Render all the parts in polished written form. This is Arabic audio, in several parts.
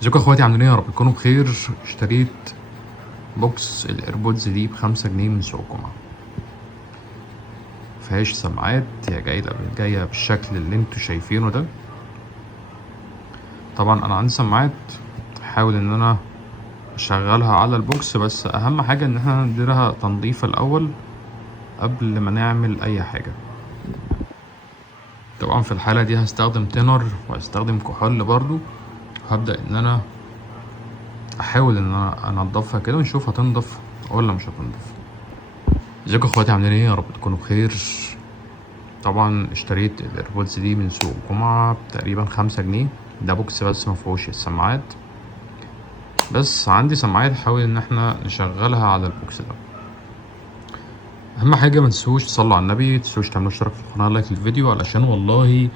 ازيكم يا اخواتي، عاملين ايه؟ يا رب تكونوا بخير. اشتريت بوكس الايربودز دي ب5 جنيه من سوق الجمعة. مفيهاش سماعات، هي جاية بالشكل اللي انتوا شايفينه ده. طبعا انا عندي سماعات، هحاول ان انا اشغلها على البوكس، بس اهم حاجة ان احنا نديلها تنظيف الاول قبل ما نعمل اي حاجة. طبعا في الحالة دي هستخدم تينر وهستخدم كحول برضو، وهبدأ ان انا احاول ان انا انضفها كده ونشوف هتنضف ولا مش هتنضف. ازيكم يا اخواتي، عاملين ايه؟ يا رب تكونوا بخير. طبعا اشتريت الايربودز دي من سوق الجمعة تقريبا 5 جنيه. ده بوكس بس مفيهوش السماعات، بس عندي سماعات هحاول ان احنا نشغلها على البوكس ده. اهم حاجة منتنسوش تصلوا على النبي، متنسوش تعملوا اشتراك في القناة، لايك للفيديو، علشان والله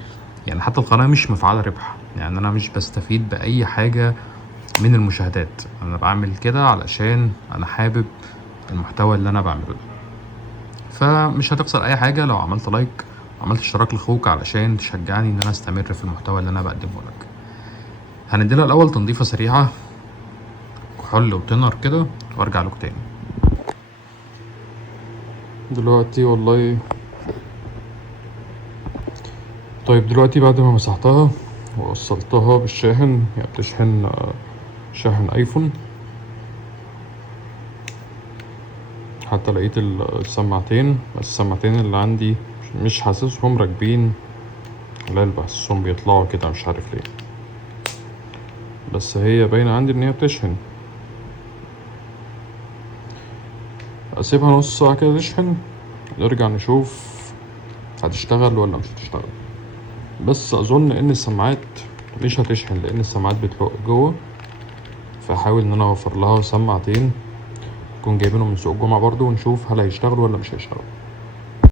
يعني حتى القناة مش مفعلة ربح، يعني انا مش بستفيد باي حاجة من المشاهدات. انا بعمل كده علشان انا حابب المحتوى اللي انا بعمله ده، فمش هتخسر اي حاجة لو عملت لايك وعملت اشتراك لاخوك علشان تشجعني ان انا استمر في المحتوى اللي انا بقدمه لك. هنديلها الاول تنظيفة سريعة، كحول وتنر كده، وارجع لكم تاني. دلوقتي والله طيب دلوقتي بعد ما مسحتها ووصلتها بالشاحن، هي بتشحن شاحن ايفون. حتى لقيت السماعتين، بس السماعتين اللي عندي مش حاسسهم راكبين على بحسهم بيطلعوا كده، مش عارف ليه، بس هي باينة عندي ان هي بتشحن. اسيبها نص ساعة كده تشحن، نرجع نشوف هتشتغل ولا مش هتشتغل. بس اظن ان السماعات مش هتشحن لان السماعات بتفوق جوه، فحاول ان انا اوفر لها سماعتين نكون جايبينهم من سوق الجمعة برضو، ونشوف هل هيشتغلوا ولا مش هيشتغلوا.